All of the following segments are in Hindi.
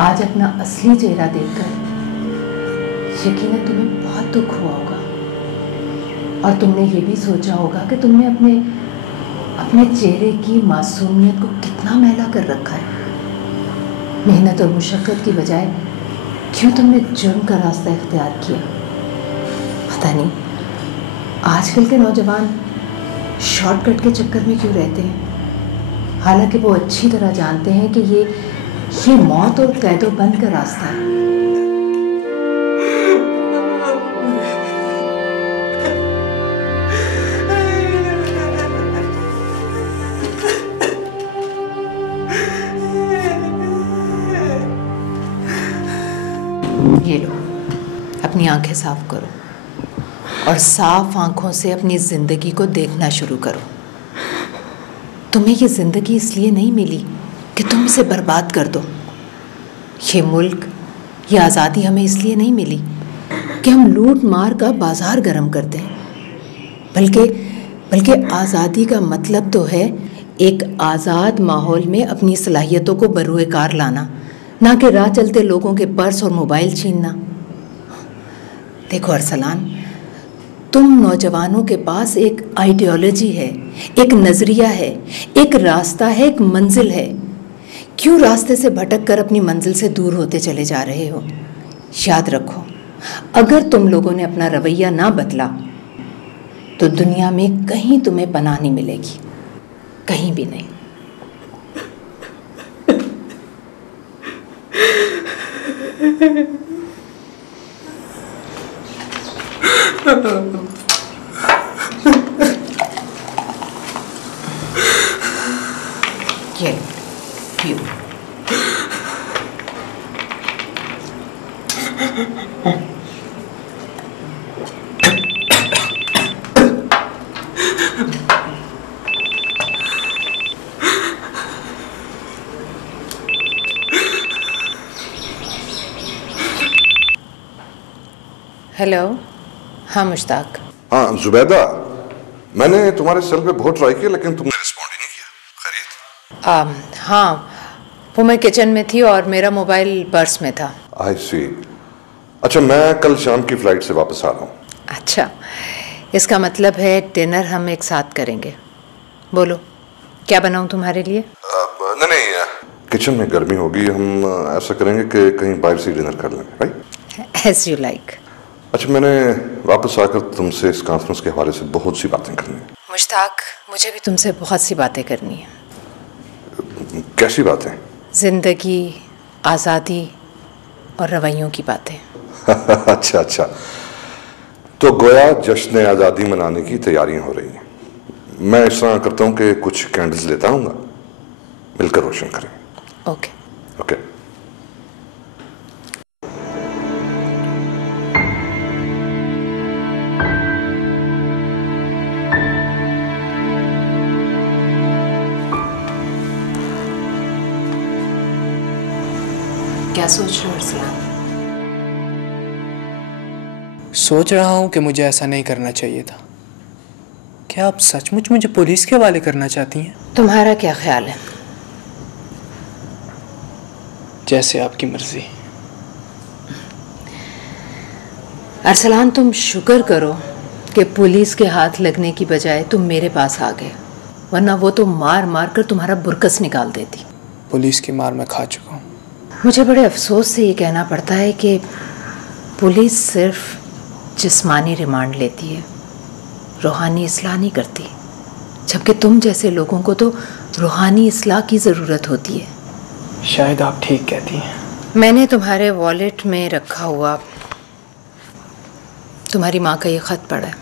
आज अपना असली चेहरा देखकर यकीनन तुम्हें बहुत दुख हुआ होगा और तुमने ये भी सोचा होगा कि तुमने अपने चेहरे की मासूमियत को कितना मैला कर रखा है। मेहनत और मुशक्क़त की बजाय क्यों तुमने जुर्म का रास्ता इख्तियार किया? पता नहीं आजकल के नौजवान शॉर्टकट के चक्कर में क्यों रहते हैं, हालांकि वो अच्छी तरह जानते हैं कि ये मौत और कैदो बंद का रास्ता है। ये लो, अपनी आंखें साफ करो और साफ आंखों से अपनी ज़िंदगी को देखना शुरू करो। तुम्हें ये ज़िंदगी इसलिए नहीं मिली कि तुम इसे बर्बाद कर दो। ये मुल्क, ये आज़ादी हमें इसलिए नहीं मिली कि हम लूट मार का बाजार गर्म करते हैं, बल्कि आज़ादी का मतलब तो है एक आज़ाद माहौल में अपनी सलाहियतों को बरूए कार लाना, ना कि राह चलते लोगों के पर्स और मोबाइल छीनना। देखो अरसलान, तुम नौजवानों के पास एक आइडियोलॉजी है, एक नज़रिया है, एक रास्ता है, एक मंजिल है। क्यों रास्ते से भटक कर अपनी मंजिल से दूर होते चले जा रहे हो? याद रखो, अगर तुम लोगों ने अपना रवैया ना बदला तो दुनिया में कहीं तुम्हें पनाह नहीं मिलेगी, कहीं भी नहीं। ये पियो। हेलो, हाँ मुश्ताक। हाँ जुबैदा, मैंने तुम्हारे सेल पे बहुत ट्राई किया लेकिन तुमने रिस्पॉन्ड ही नहीं किया। खैरियत? हाँ, वो मैं किचन में थी और मेरा मोबाइल पर्स में था। आई सी। अच्छा, मैं कल शाम की फ्लाइट से वापस आ रहा हूँ। अच्छा, इसका मतलब है डिनर हम एक साथ करेंगे। बोलो, क्या बनाऊँ तुम्हारे लिए? नहीं, किचन में गर्मी होगी, हम ऐसा करेंगे कि कहीं बाहर से डिनर कर लेंगे, राइट? As you like. अच्छा, मैंने वापस आकर तुमसे इस कॉन्फ्रेंस के हवाले से बहुत सी बातें करनी है। मुश्ताक, मुझे भी तुमसे बहुत सी बातें करनी है। कैसी बातें? जिंदगी, आज़ादी और रवैयों की बातें। अच्छा, तो गोया जश्न आज़ादी मनाने की तैयारियां हो रही हैं। मैं इस तरह करता हूं कि कुछ कैंडल्स लेता हूँ, मिलकर रोशन करेंगे। ओके। क्या सोच रहे हो अरसलान? सोच रहा हूँ कि मुझे ऐसा नहीं करना चाहिए था। क्या आप सचमुच मुझे पुलिस के हवाले करना चाहती हैं? तुम्हारा क्या ख्याल है? जैसे आपकी मर्जी। अरसलान, तुम शुक्र करो कि पुलिस के हाथ लगने की बजाय तुम मेरे पास आ गए, वरना वो तो मार मार कर तुम्हारा बुरकस निकाल देती। पुलिस की मार मैं खा चुका हूँ। मुझे बड़े अफसोस से ये कहना पड़ता है कि पुलिस सिर्फ जिस्मानी रिमांड लेती है, रूहानी इस्लाह नहीं करती, जबकि तुम जैसे लोगों को तो रूहानी इस्लाह की ज़रूरत होती है। शायद आप ठीक कहती हैं। मैंने तुम्हारे वॉलेट में रखा हुआ तुम्हारी माँ का ये ख़त पढ़ा है।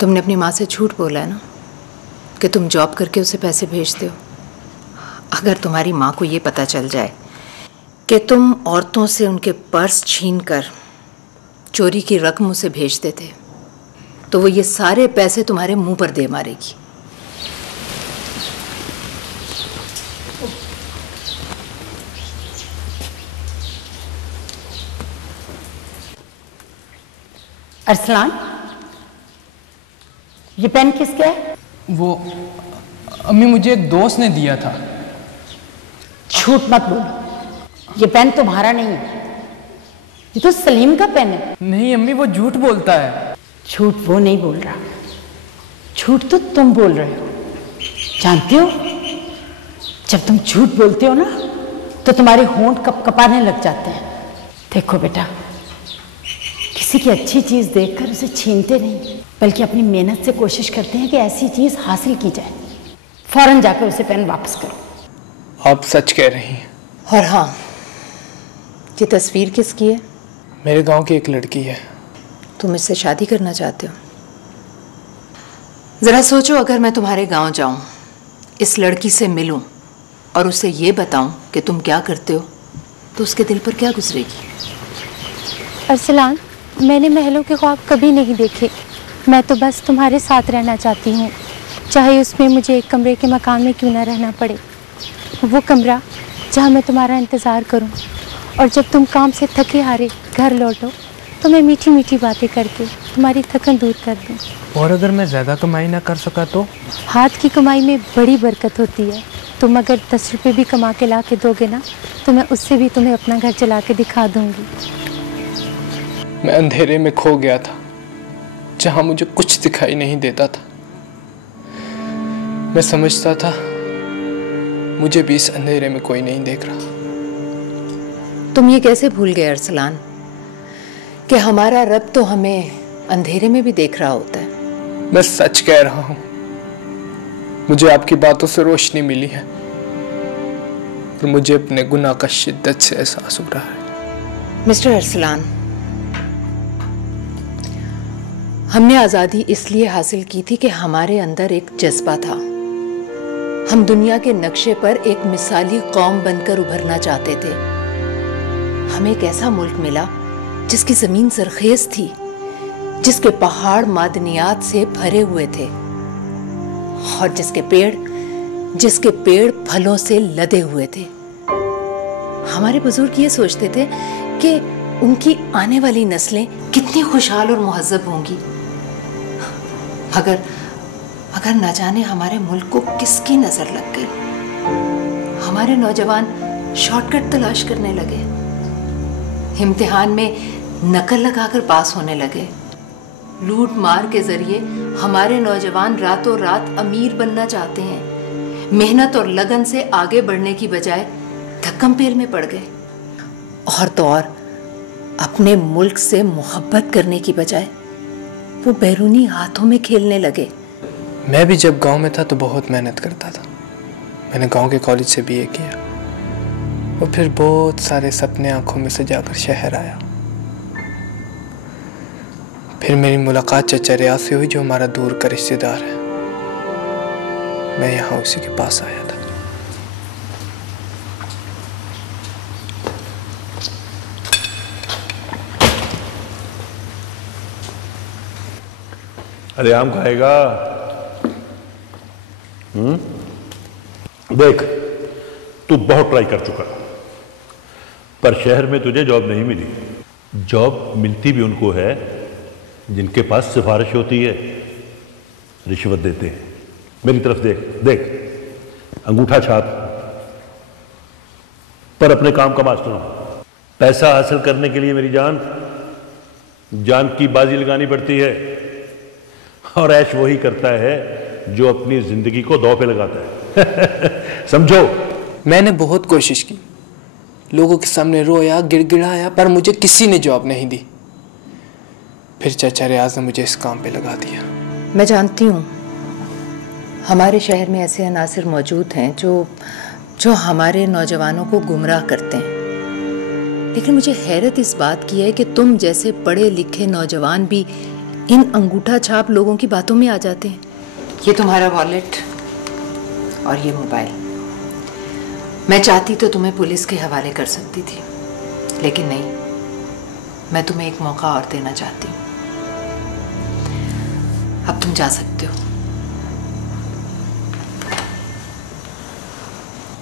तुमने अपनी माँ से झूठ बोला है ना कि तुम जॉब करके उसे पैसे भेजते हो। अगर तुम्हारी माँ को ये पता चल जाए कि तुम औरतों से उनके पर्स छीनकर चोरी की रकम उसे भेजते थे, तो वो ये सारे पैसे तुम्हारे मुंह पर दे मारेगी। अरसलान, ये पेन किसका है? वो अम्मी, मुझे एक दोस्त ने दिया था। झूठ मत बोलो। ये पेन तुम्हारा नहीं है, ये तो सलीम का पेन है। नहीं अम्मी, वो झूठ बोलता है। झूठ वो नहीं बोल रहा, झूठ तो तुम बोल रहे हो। जानते हो, जब तुम झूठ बोलते हो ना तो तुम्हारे होंठ कपकपाने लग जाते हैं। देखो बेटा, किसी की अच्छी चीज देखकर उसे छीनते नहीं, बल्कि अपनी मेहनत से कोशिश करते हैं कि ऐसी चीज हासिल की जाए। फौरन जाकर उसे पेन वापस करो। आप सच कह रही हैं। और हाँ, ये तस्वीर किसकी है? मेरे गांव की एक लड़की है। तुम इससे शादी करना चाहते हो? जरा सोचो, अगर मैं तुम्हारे गांव जाऊं, इस लड़की से मिलूं और उसे ये बताऊं कि तुम क्या करते हो, तो उसके दिल पर क्या गुजरेगी? अरसलान, मैंने महलों के ख्वाब कभी नहीं देखे। मैं तो बस तुम्हारे साथ रहना चाहती हूँ, चाहे उसमें मुझे एक कमरे के मकान में क्यों ना रहना पड़े। वो कमरा जहाँ मैं तुम्हारा इंतज़ार करूँ, और जब तुम काम से थके हारे घर लौटो तो मैं मीठी मीठी बातें करके तुम्हारी थकन दूर कर दूँ। और अगर मैं ज़्यादा कमाई ना कर सका तो? हाथ की कमाई में बड़ी बरकत होती है। तुम अगर 10 रुपये भी कमा के ला के दोगे ना, तो मैं उससे भी तुम्हें अपना घर चला के दिखा दूँगी। मैं अंधेरे में खो गया था, जहाँ मुझे कुछ दिखाई नहीं देता था। मैं समझता था मुझे भी इस अंधेरे में कोई नहीं देख रहा। तुम ये कैसे भूल गए अरसलान कि हमारा रब तो हमें अंधेरे में भी देख रहा होता है। मैं सच कह रहा हूँ, मुझे आपकी बातों से रोशनी मिली है, और मुझे अपने गुनाह का शिद्दत से एहसास हो रहा है। मिस्टर अरसलान, हमने आज़ादी इसलिए हासिल की थी कि हमारे अंदर एक जज्बा था। हम दुनिया के नक्शे पर एक मिसाली कौम बनकर उभरना चाहते थे। हमें एक ऐसा मुल्क मिला जिसकी ज़मीन सरखेज़ थी, जिसके पहाड़ मादनियात से भरे हुए थे, और जिसके पेड़ फलों से लदे हुए थे। हमारे बुजुर्ग ये सोचते थे कि उनकी आने वाली नस्लें कितनी खुशहाल और मुहज़्ज़ब होंगी। अगर न जाने हमारे मुल्क को किसकी नजर लग गई। हमारे नौजवान शॉर्टकट तलाश करने लगे, इम्तिहान में नकल लगाकर पास होने लगे। लूट मार के जरिए हमारे नौजवान रातों रात अमीर बनना चाहते हैं। मेहनत और लगन से आगे बढ़ने की बजाय धक्कम पेल में पड़ गए। और तो और अपने मुल्क से मोहब्बत करने की बजाय वो बैरूनी हाथों में खेलने लगे। मैं भी जब गांव में था तो बहुत मेहनत करता था। मैंने गांव के कॉलेज से बीए किया, और फिर बहुत सारे सपने आंखों में सजाकर शहर आया। फिर मेरी मुलाकात चचा रियाज से हुई, जो हमारा दूर का रिश्तेदार है। मैं यहाँ उसी के पास आया था। अरे आम खाएगा? देख, तू बहुत ट्राई कर चुका, पर शहर में तुझे जॉब नहीं मिली। जॉब मिलती भी उनको है जिनके पास सिफारिश होती है, रिश्वत देते हैं। मेरी तरफ देख देख, अंगूठा छाप, पर अपने काम का मास्टर हूं। पैसा हासिल करने के लिए मेरी जान की बाजी लगानी पड़ती है, और ऐश वही करता है जो अपनी जिंदगी को दांव पे लगाता है। समझो। मैंने बहुत कोशिश की, लोगों के सामने रोया, गिड़गिड़ाया, पर मुझे किसी ने जॉब नहीं दी। फिर चाचा रियाज ने मुझे इस काम पे लगा दिया। मैं जानती हूँ हमारे शहर में ऐसे अनासिर मौजूद हैं जो हमारे नौजवानों को गुमराह करते हैं, लेकिन मुझे हैरत इस बात की है कि तुम जैसे पढ़े लिखे नौजवान भी इन अंगूठा छाप लोगों की बातों में आ जाते हैं। ये तुम्हारा वॉलेट और ये मोबाइल, मैं चाहती तो तुम्हें पुलिस के हवाले कर सकती थी, लेकिन नहीं, मैं तुम्हें एक मौका और देना चाहती हूँ। अब तुम जा सकते हो।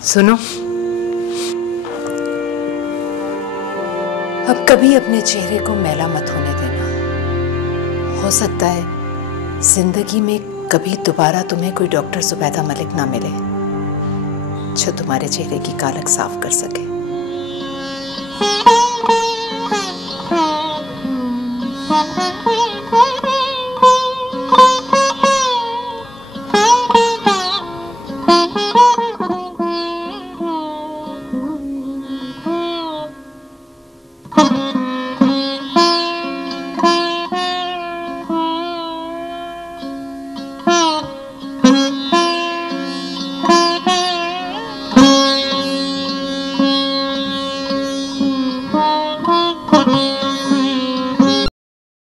सुनो, अब कभी अपने चेहरे को मैला मत होने देना। हो सकता है जिंदगी में कभी दोबारा तुम्हें कोई डॉक्टर जुबैदा मलिक ना मिले जो तुम्हारे चेहरे की कालक साफ कर सके।